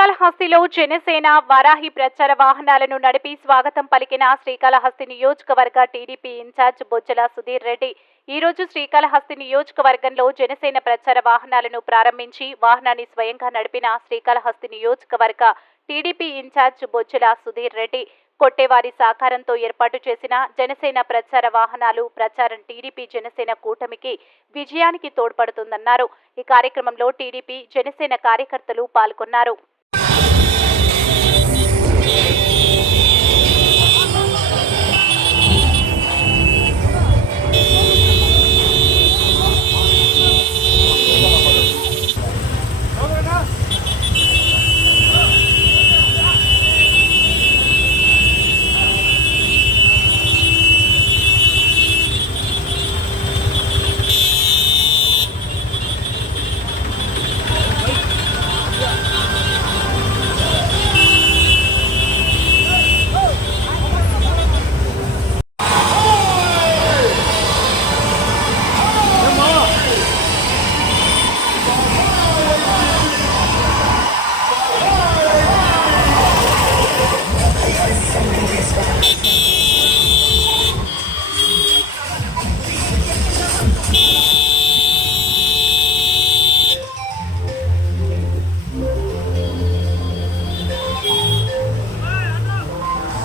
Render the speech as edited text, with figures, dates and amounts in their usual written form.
శ్రీకాళహస్తిలో జనసేన వారాహి ప్రచార వాహనాలను నడిపి స్వాగతం పలికిన శ్రీకాళహస్తి నియోజకవర్గ టీడీపీ ఇన్ఛార్జ్ బొజ్జల సుధీర్ రెడ్డి ఈ రోజు శ్రీకాళహస్తి నియోజకవర్గంలో జనసేన ప్రచార వాహనాలను ప్రారంభించి వాహనాన్ని స్వయంగా నడిపిన శ్రీకాళహస్తి నియోజకవర్గ టీడీపీ ఇన్ఛార్జ్ బొజ్జల సుధీర్ రెడ్డి కొట్టేవారి సహకారంతో ఏర్పాటు చేసిన జనసేన ప్రచార వాహనాలు ప్రచారం టీడీపీ జనసేన కూటమికి విజయానికి తోడ్పడుతుందన్నారు. ఈ కార్యక్రమంలో టీడీపీ జనసేన కార్యకర్తలు పాల్గొన్నారు.